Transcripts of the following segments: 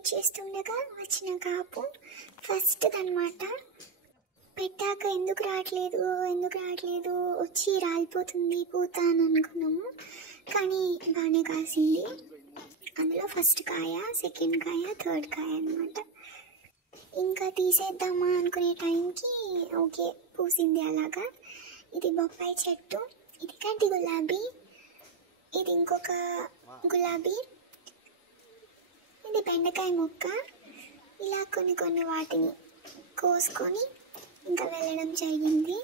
Wait చేస్తుండగా వచ్చిన కాపు first అనమాట. పెట్టాక ఎందుకు రావట్లేదు వచ్చి రాలిపోతుంది పూత అని అనుకున్నాము, కానీ బాగానే కాసింది. అందులో ఫస్ట్ కాయ, సెకండ్ కాయ, థర్డ్ కాయ అనమాట. ఇంకా తీసేద్దామా అనుకునే టైంకి ఓకే పూసింది అలాగా. ఇది బొప్పాయి చెట్టు, ఇది గడ్డి గులాబీ, ఇది ఇంకొక గులాబీ, ఇది బెండకాయ మొక్క. ఇలా కొన్ని వాటిని కోసుకొని ఇంకా వెళ్ళడం జరిగింది.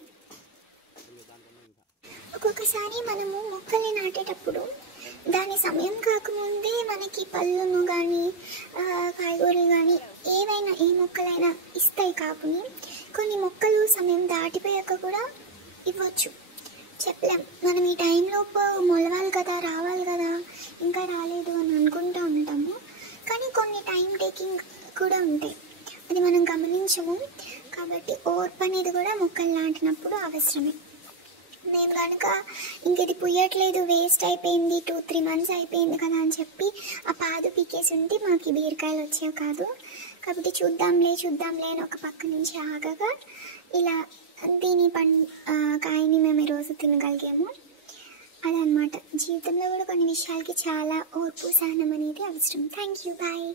ఒక్కొక్కసారి మనము మొక్కల్ని నాటేటప్పుడు దాని సమయం కాకముందే మనకి పళ్ళును కానీ కాయగూరలు కానీ ఏవైనా ఏ మొక్కలైనా ఇస్తాయి కాపుని. కొన్ని మొక్కలు సమయం దాటిపోయాక కూడా ఇవ్వచ్చు, చెప్పలేం. మనం ఈ టైంలోపు మొలవాలి కదా, రావాలి కదా, ఇంకా రాలేదు అని అనుకుంటూ ఉంటాము. కానీ కొన్ని టైం టేకింగ్ కూడా ఉంటాయి, అది మనం గమనించము. కాబట్టి ఓర్పు అనేది కూడా మొక్కలు నాటినప్పుడు అవసరమే. నేను కనుక ఇంక ఇది పుయ్యట్లేదు, వేస్ట్ అయిపోయింది, 2-3 months అయిపోయింది కదా అని చెప్పి ఆ పాదు పీకేసి ఉంటే మాకు బీరకాయలు వచ్చేవి కాదు. కాబట్టి చూద్దాంలే అని ఒక పక్క నుంచి ఆగగా ఇలా దీని కాయని మేము ఈరోజు తినగలిగాము. అదనమాట. జీవితంలో కూడా కొన్ని విషయాలకి చాలా ఓర్పు, సహనం అనేది అవసరం. Thank you, bye.